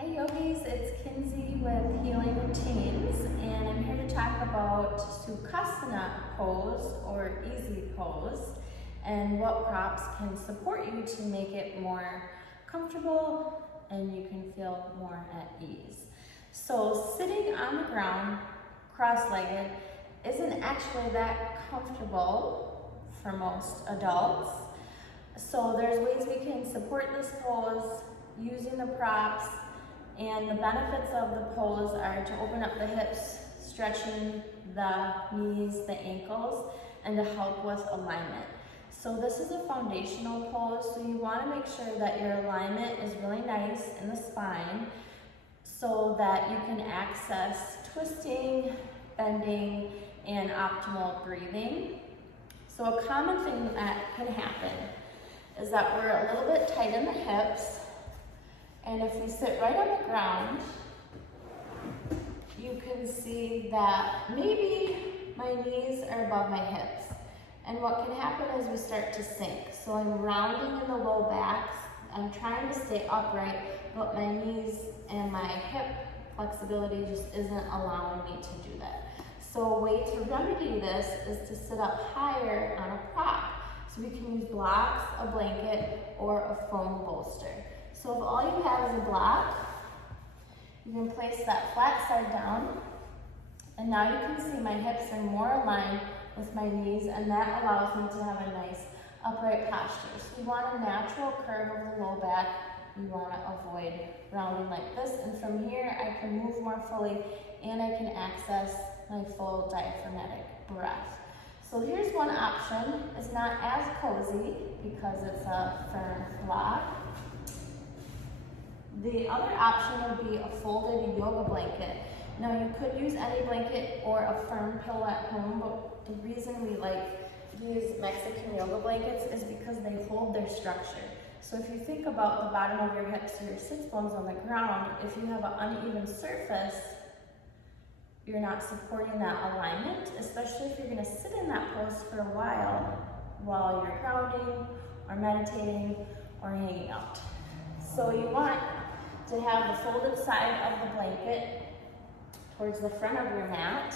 Hi yogis, it's Kinsey with Healing Routines, and I'm here to talk about Sukhasana pose or easy pose and what props can support you to make it more comfortable and you can feel more at ease. So sitting on the ground cross-legged isn't actually that comfortable for most adults. So there's ways we can support this pose using the props. And the benefits of the pose are to open up the hips, stretching the knees, the ankles, and to help with alignment. So this is a foundational pose, so you want to make sure that your alignment is really nice in the spine so that you can access twisting, bending, and optimal breathing. So a common thing that can happen is that we're a little bit tight in the hips. And if we sit right on the ground, you can see that maybe my knees are above my hips. And what can happen is we start to sink. So I'm rounding in the low backs. I'm trying to stay upright, but my knees and my hip flexibility just isn't allowing me to do that. So a way to remedy this is to sit up higher on a prop. So we can use blocks, a blanket, or a foam bolster. So if all you have is a block, you can place that flat side down, and now you can see my hips are more aligned with my knees, and that allows me to have a nice upright posture. So you want a natural curve of the low back. You want to avoid rounding like this, and from here I can move more fully, and I can access my full diaphragmatic breath. So here's one option. It's not as cozy because it's a firm block. The other option would be a folded yoga blanket. Now you could use any blanket or a firm pillow at home, but the reason we like these Mexican yoga blankets is because they hold their structure. So if you think about the bottom of your hips or your sits bones on the ground, if you have an uneven surface, you're not supporting that alignment, especially if you're gonna sit in that pose for a while you're grounding or meditating or hanging out. So you want to have the folded side of the blanket towards the front of your mat.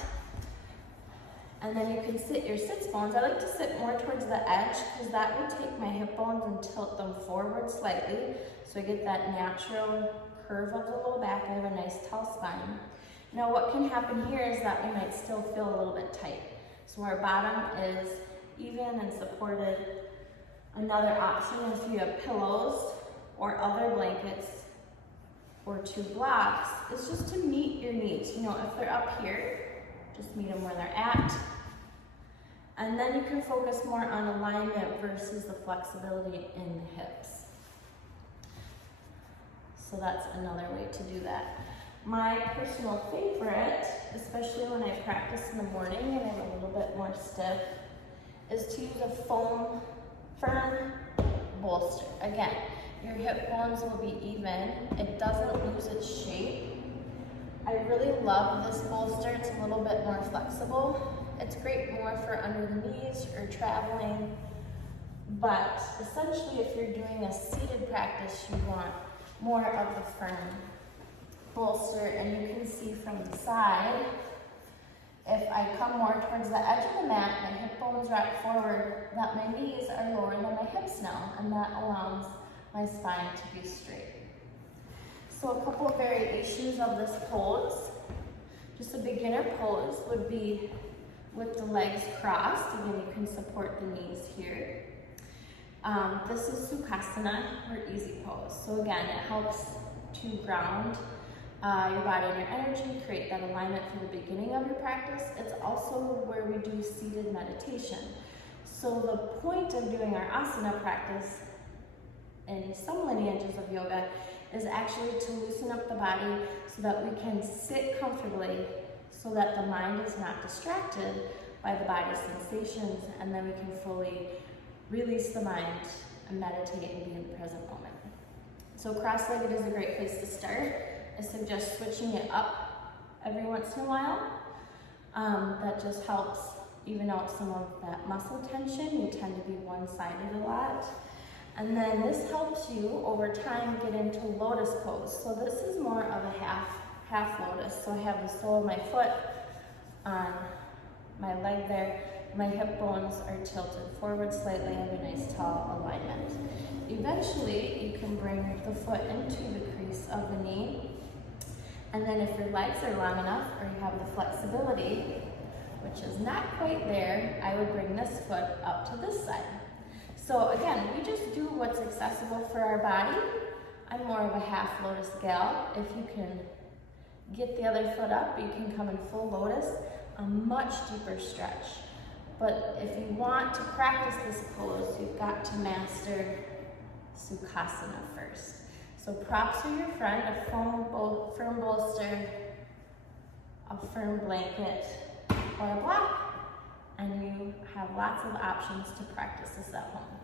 And then you can sit your sits bones. I like to sit more towards the edge because that will take my hip bones and tilt them forward slightly. So I get that natural curve of the low back. I have a nice tall spine. Now what can happen here is that we might still feel a little bit tight. So our bottom is even and supported. Another option is if you have pillows or other blankets or two blocks, is just to meet your knees. You know, if they're up here, just meet them where they're at. And then you can focus more on alignment versus the flexibility in the hips. So that's another way to do that. My personal favorite, especially when I practice in the morning and I'm a little bit more stiff, is to use a foam firm bolster. Again, your hip bones will be even. It doesn't lose its shape. I really love this bolster. It's a little bit more flexible. It's great more for under the knees or traveling. But essentially, if you're doing a seated practice, you want more of the firm bolster. And you can see from the side, if I come more towards the edge of the mat, my hip bones rock forward, that my knees are lower than my hips now, and that allows my spine to be straight. So a couple of variations of this pose. Just a beginner pose would be with the legs crossed. Again, you can support the knees here. This is Sukhasana, or easy pose. So again, it helps to ground your body and your energy, create that alignment for the beginning of your practice. It's also where we do seated meditation. So the point of doing our asana practice in some lineages of yoga is actually to loosen up the body so that we can sit comfortably so that the mind is not distracted by the body's sensations, and then we can fully release the mind and meditate and be in the present moment. So cross-legged is a great place to start. I suggest switching it up every once in a while. That just helps even out some of that muscle tension. You tend to be one-sided a lot. And then this helps you over time get into lotus pose. So this is more of a half lotus. So I have the sole of my foot on my leg there. My hip bones are tilted forward slightly. I have a nice tall alignment. Eventually, you can bring the foot into the crease of the knee. And then if your legs are long enough or you have the flexibility, which is not quite there, I would bring this foot up to this side. So again, we just do what's accessible for our body. I'm more of a half lotus gal. If you can get the other foot up, you can come in full lotus, a much deeper stretch. But if you want to practice this pose, you've got to master Sukhasana first. So props are your friend, a firm bolster, a firm blanket, or a block, and you have lots of options to practice this at home.